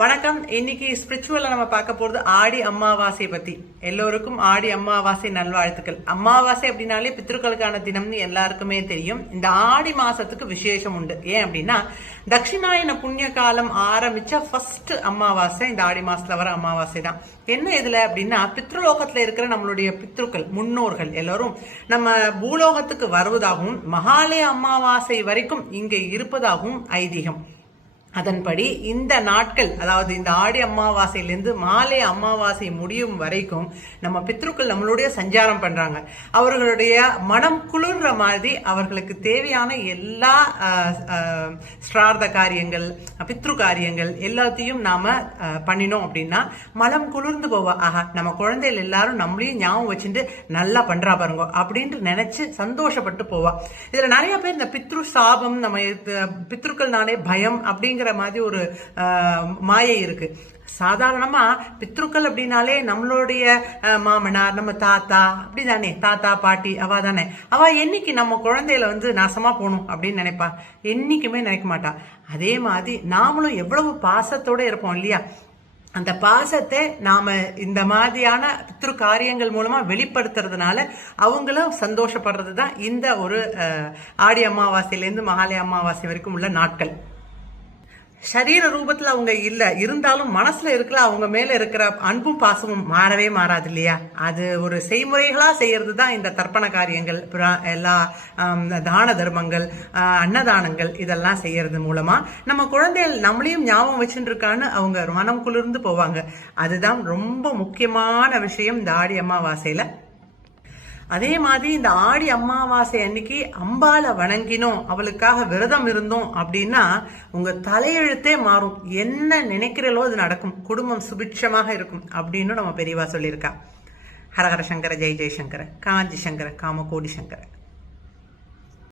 வணக்கம். இன்னைக்கு ஸ்பிரிச்சுவலா நம்ம பார்க்க போறது ஆடி அமாவாசை பத்தி. எல்லோருக்கும் ஆடி அமாவாசை நல்வாழ்த்துக்கள். அமாவாசை அப்படின்னாலே பித்ருக்களுக்கான தினம்னு எல்லாருக்குமே தெரியும். இந்த ஆடி மாசத்துக்கு விசேஷம் உண்டு. ஏன் அப்படின்னா தட்சிணாயன புண்ணிய காலம் ஆரம்பிச்ச ஃபர்ஸ்ட் அமாவாசை இந்த ஆடி மாசத்துல வர அமாவாசை தான். என்ன இதுல அப்படின்னா பித்ருலோகத்துல இருக்கிற நம்மளுடைய பித்ருக்கள் முன்னோர்கள் எல்லாரும் நம்ம பூலோகத்துக்கு வருவதாகவும் மகாலய அமாவாசை வரைக்கும் இங்க இருப்பதாகவும் ஐதீகம். அதன்படி இந்த நாட்கள், அதாவது இந்த ஆடி அமாவாசையிலிருந்து மாலை அமாவாசை முடியும் வரைக்கும் நம்ம பித்ருக்கள் நம்மளுடைய சஞ்சாரம் பண்றாங்க. அவர்களுடைய மனம் குளிர்ற மாதிரி அவர்களுக்கு தேவையான எல்லா ஸ்ரார்த்த காரியங்கள், பித்ரு காரியங்கள் எல்லாத்தையும் நாம பண்ணினோம் அப்படின்னா மனம் குளிர்ந்து போவா. ஆஹா, நம்ம குழந்தைகள் எல்லாரும் நம்மளையும் ஞாபகம் வச்சுட்டு நல்லா பண்றா பாருங்க அப்படின்ட்டு நினைச்சு சந்தோஷப்பட்டு போவா. இதுல நிறைய பேர் இந்த பித்ரு சாபம், நம்ம பித்ருக்கள் நானே பயம் அப்படிங்கிற மாதிரி ஒரு மாயை இருக்கு. சாதாரணமா பித்ருக்கள் அப்படின்னாலே நம்மளுடைய மாமனார், நம்ம தாத்தா அப்படிதானே, தாத்தா பாட்டி அவ தானே. அவ என்னைக்கு நம்ம குழந்தையில நாசமா போகணும் அப்படின்னு நினைப்பா? என்னைக்குமே நினைக்க மாட்டா. அதே மாதிரி நாமளும் எவ்வளவு பாசத்தோட இருப்போம் இல்லையா? அந்த பாசத்தை நாம இந்த மாதிரியான பித்ரு காரியங்கள் மூலமா வெளிப்படுத்துறதுனால அவங்களும் சந்தோஷப்படுறது தான் இந்த ஒரு ஆடி அமாவாசையிலேருந்து மகாலய அமாவாசை வரைக்கும் உள்ள நாட்கள். சரீர ரூபத்துல அவங்க இல்ல இருந்தாலும் மனசுல இருக்கிற அவங்க மேல இருக்கிற அன்பும் பாசமும் மாறவே மாறாது இல்லையா? அது ஒரு செய்முறைகளா செய்யறது தான் இந்த தர்ப்பண காரியங்கள், எல்லா தான தர்மங்கள், அன்னதானங்கள் இதெல்லாம் செய்யறது மூலமா நம்ம குழந்தைகள் நம்மளையும் ஞாபகம் வச்சுட்டு இருக்கான்னு அவங்க மனம் குளிர்ந்து போவாங்க. அதுதான் ரொம்ப முக்கியமான விஷயம் இந்த ஆடி அமாவாசையில. அதே மாதிரி இந்த ஆடி அமாவாசை அன்னைக்கு அம்பால வணங்கினோம், அவளுக்காக விரதம் இருந்தோம் அப்படின்னா உங்க தலையெழுத்தே மாறும். என்ன நினைக்கிறீங்களோ அது நடக்கும். குடும்பம் சுபிட்சமாக இருக்கும் அப்படின்னு நம்ம பெரியவா சொல்லியிருக்கா. ஹரஹர சங்கர, ஜெய் ஜெய்சங்கர, காஞ்சி சங்கர, காமகோடி சங்கர.